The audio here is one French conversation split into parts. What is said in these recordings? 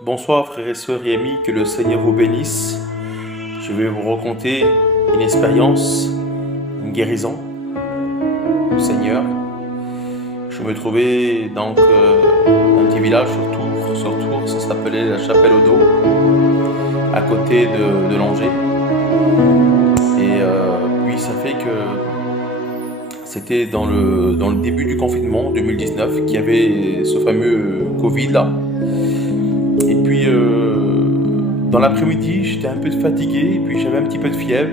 Bonsoir frères et sœurs et amis, que le Seigneur vous bénisse. Je vais vous raconter une expérience, une guérison du Seigneur. Je me trouvais donc dans un petit village sur Tours, ça s'appelait la Chapelle au Dos, à côté de Langeais. Et puis ça fait que c'était dans le début du confinement 2019 qu'il y avait ce fameux Covid là. Et puis, dans l'après-midi, j'étais un peu fatigué, et puis j'avais un petit peu de fièvre,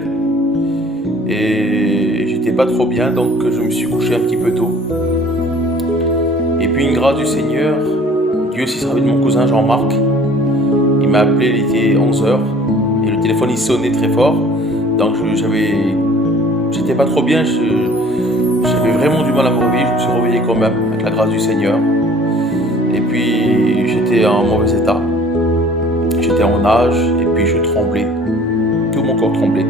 et j'étais pas trop bien, donc je me suis couché un petit peu tôt. Et puis, une grâce du Seigneur, Dieu s'est servi de mon cousin Jean-Marc. Il m'a appelé, il était 11h, et le téléphone il sonnait très fort, donc j'étais pas trop bien, j'avais vraiment du mal à me réveiller, je me suis réveillé quand même, avec la grâce du Seigneur. Et puis j'étais en mauvais état, j'étais en nage et puis je tremblais, tout mon corps tremblait.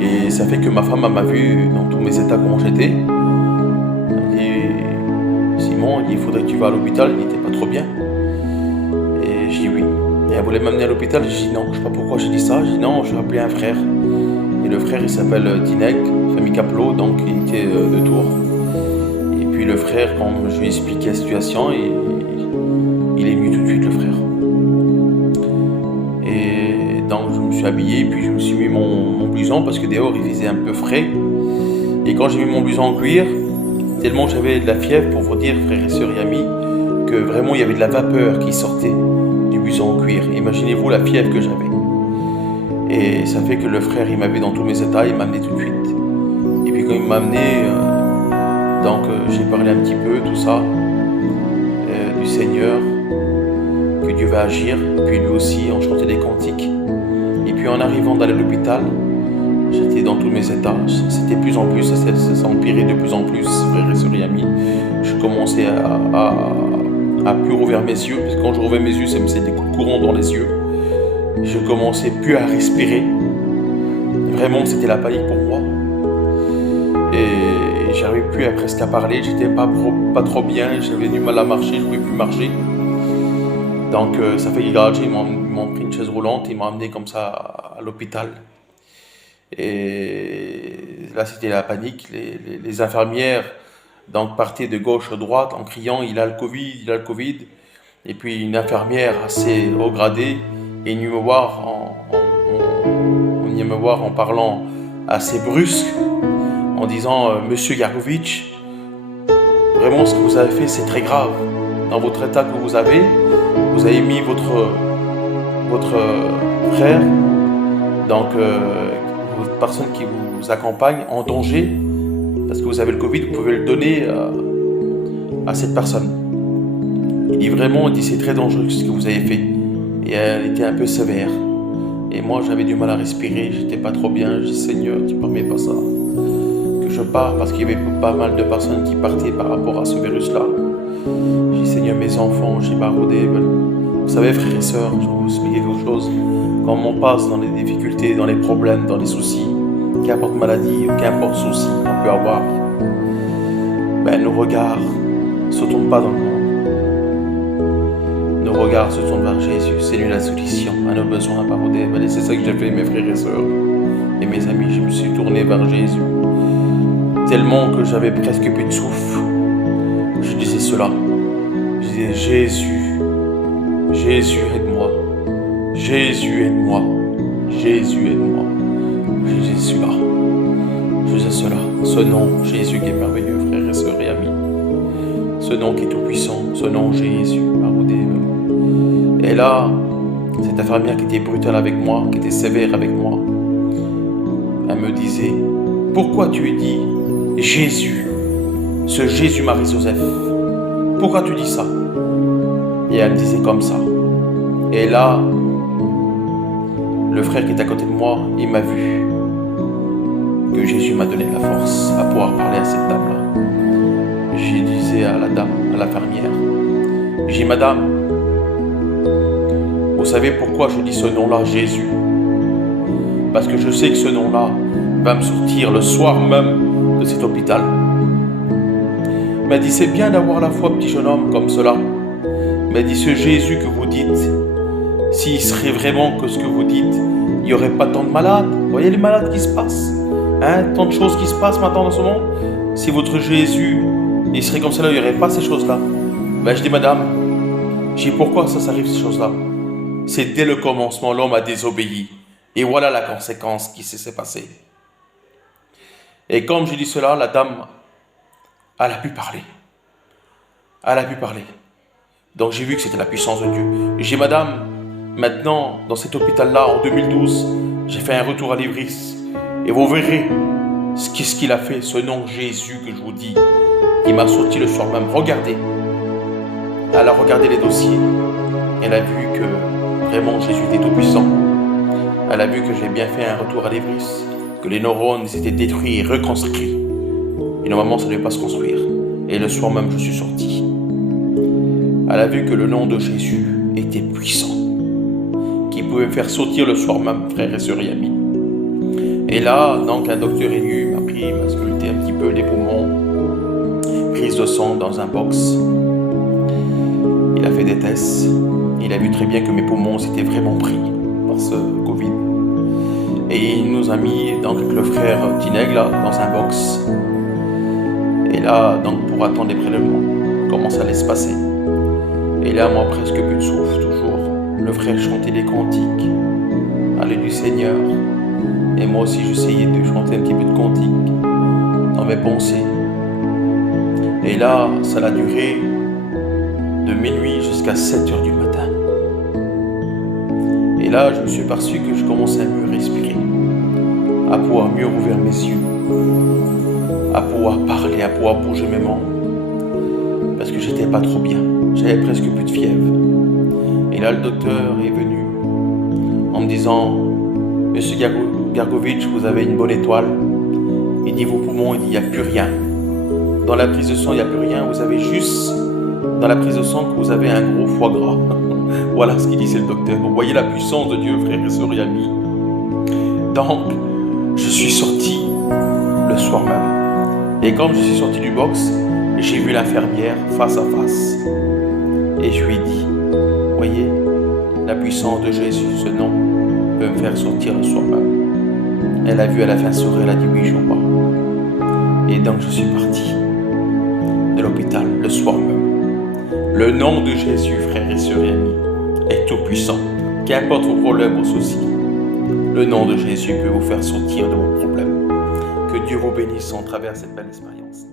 Et ça fait que ma femme m'a vu dans tous mes états comment j'étais. Elle m'a dit Simon, il faudrait que tu vas à l'hôpital, il n'était pas trop bien. Et j'ai dit oui. Et elle voulait m'amener à l'hôpital, j'ai dit non, je sais pas pourquoi j'ai dit ça, j'ai dit non, je vais appeler un frère. Et le frère il s'appelle Tinek, famille Capelot, donc il était de Tours. Et puis le frère, quand je lui ai expliqué la situation, il est venu tout de suite, le frère. Et donc je me suis habillé, puis je me suis mis mon blouson, parce que dehors il faisait un peu frais. Et quand j'ai mis mon blouson en cuir, tellement j'avais de la fièvre, pour vous dire, frères et sœurs et amis, que vraiment il y avait de la vapeur qui sortait du blouson en cuir. Imaginez-vous la fièvre que j'avais. Et ça fait que le frère, il m'a vu dans tous mes états, il m'a amené tout de suite. Et puis quand il m'a amené... Donc j'ai parlé un petit peu, tout ça, du Seigneur, que Dieu va agir. Puis lui aussi, on chantait des cantiques. Et puis en arrivant dans l'hôpital, j'étais dans tous mes états. C'était plus en plus, ça s'empirait de plus en plus, frères et sœurs et amis. Je commençais à plus rouvrir mes yeux, parce que quand je rouvrais mes yeux, ça me faisait des coups de courant dans les yeux. Je commençais plus à respirer. Vraiment, c'était la panique pour moi. Et j'arrivais plus presque à parler, j'étais pas trop bien, j'avais du mal à marcher, je pouvais plus marcher. Donc ça fait qu'ils m'ont pris une chaise roulante, ils m'ont amené comme ça à l'hôpital. Et là c'était la panique, les infirmières donc partaient de gauche à droite en criant il a le Covid, il a le Covid. Et puis une infirmière assez haut gradée est venue me voir en parlant assez brusque, en disant Monsieur Yarovitch, vraiment ce que vous avez fait c'est très grave. Dans votre état que vous avez mis votre frère, donc votre personne qui vous accompagne en danger, parce que vous avez le Covid, vous pouvez le donner à cette personne. Il dit c'est très dangereux ce que vous avez fait. Et elle était un peu sévère. Et moi j'avais du mal à respirer, j'étais pas trop bien, je dis Seigneur, tu permets pas ça. Je pars parce qu'il y avait pas mal de personnes qui partaient par rapport à ce virus-là. J'ai dit, Seigneur, mes enfants, j'ai baroudé. Vous savez, frères et sœurs, je vais vous expliquer quelque chose. Quand on passe dans les difficultés, dans les problèmes, dans les soucis, qu'importe maladie, qu'importe souci qu'on peut avoir, nos regards ne se tournent pas dans le monde. Nos regards se tournent vers Jésus. C'est lui la solution à nos besoins, baroudé. Et c'est ça que j'ai fait, mes frères et sœurs et mes amis. Je me suis tourné vers Jésus. Tellement que j'avais presque plus de souffle. Je disais cela. Je disais Jésus, Jésus aide-moi. Jésus aide-moi. Jésus aide-moi. Je disais cela. Je disais cela. Ce nom, Jésus qui est merveilleux, frères et sœurs et amis. Ce nom qui est tout puissant. Ce nom, Jésus. Et là, cette infirmière qui était brutale avec moi, qui était sévère avec moi, elle me disait pourquoi tu dis Jésus, ce Jésus Marie-Joseph, pourquoi tu dis ça? Et elle me disait comme ça. Et là, le frère qui était à côté de moi, il m'a vu que Jésus m'a donné la force à pouvoir parler à cette dame-là. Je disais à la dame, à l'infirmière, j'ai dit madame, vous savez pourquoi je dis ce nom-là, Jésus? Parce que je sais que ce nom-là va me sortir le soir même de cet hôpital. Il m'a dit, c'est bien d'avoir la foi, petit jeune homme, comme cela. m'a dit, ce Jésus que vous dites, s'il serait vraiment que ce que vous dites, il n'y aurait pas tant de malades. Vous voyez les malades qui se passent, hein, tant de choses qui se passent maintenant dans ce monde. Si votre Jésus, il serait comme ça, il n'y aurait pas ces choses-là. Ben, je dis, madame, je dis, pourquoi ça s'arrive ces choses-là? C'est dès le commencement, l'homme a désobéi. Et voilà la conséquence qui s'est passée. Et comme j'ai dit cela, la dame, elle a pu parler. Elle a pu parler. Donc j'ai vu que c'était la puissance de Dieu. J'ai dit, madame, maintenant, dans cet hôpital-là, en 2012, j'ai fait un retour à l'Ivris. Et vous verrez ce qu'il a fait, ce nom Jésus que je vous dis. Il m'a sorti le soir même. Regardez. Elle a regardé les dossiers. Elle a vu que vraiment Jésus était tout puissant. Elle a vu que j'ai bien fait un retour à l'Ivris, que les neurones étaient détruits et reconstruits. Et normalement, ça ne devait pas se construire. Et le soir même, je suis sorti. Elle a vu que le nom de Jésus était puissant, qui pouvait me faire sortir le soir même, frères et sœurs et amis. Et là, donc, un docteur est venu, m'a sculpté un petit peu les poumons, prise de sang dans un box. Il a fait des tests. Il a vu très bien que mes poumons étaient vraiment pris par ce Covid. Et il nous a mis, donc, avec le frère Tineg, là, dans un box. Et là, donc, pour attendre les prélèvements, comment ça allait se passer. Et là, moi, presque plus de souffle, toujours. Le frère chantait des cantiques, parlait du Seigneur. Et moi aussi, j'essayais de chanter un petit peu de cantiques dans mes pensées. Et là, ça a duré de minuit jusqu'à 7h du matin. Et là, je me suis aperçu que je commençais à mieux respirer, à pouvoir mieux ouvrir mes yeux, à pouvoir parler, à pouvoir bouger mes membres. Parce que j'étais pas trop bien. J'avais presque plus de fièvre. Et là, le docteur est venu en me disant, Monsieur Gargovitch, vous avez une bonne étoile. Il dit, vos poumons, il dit, il n'y a plus rien. Dans la prise de sang, il n'y a plus rien. Vous avez juste, dans la prise de sang, que vous avez un gros foie gras. Voilà ce qu'il disait le docteur. Vous voyez la puissance de Dieu, frères et sœurs et amis. Donc, je suis sorti le soir même. Et comme je suis sorti du box, j'ai vu l'infirmière face à face. Et je lui ai dit, voyez, la puissance de Jésus, ce nom, peut me faire sortir le soir même. Elle a vu, elle a fait un sourire, elle a dit oui, je vois. Et donc je suis parti de l'hôpital le soir même. Le nom de Jésus, frères et sœurs et amis, est tout puissant. Qu'importe vos problèmes, vos soucis, le nom de Jésus peut vous faire sortir de vos problèmes. Que Dieu vous bénisse en travers cette belle expérience.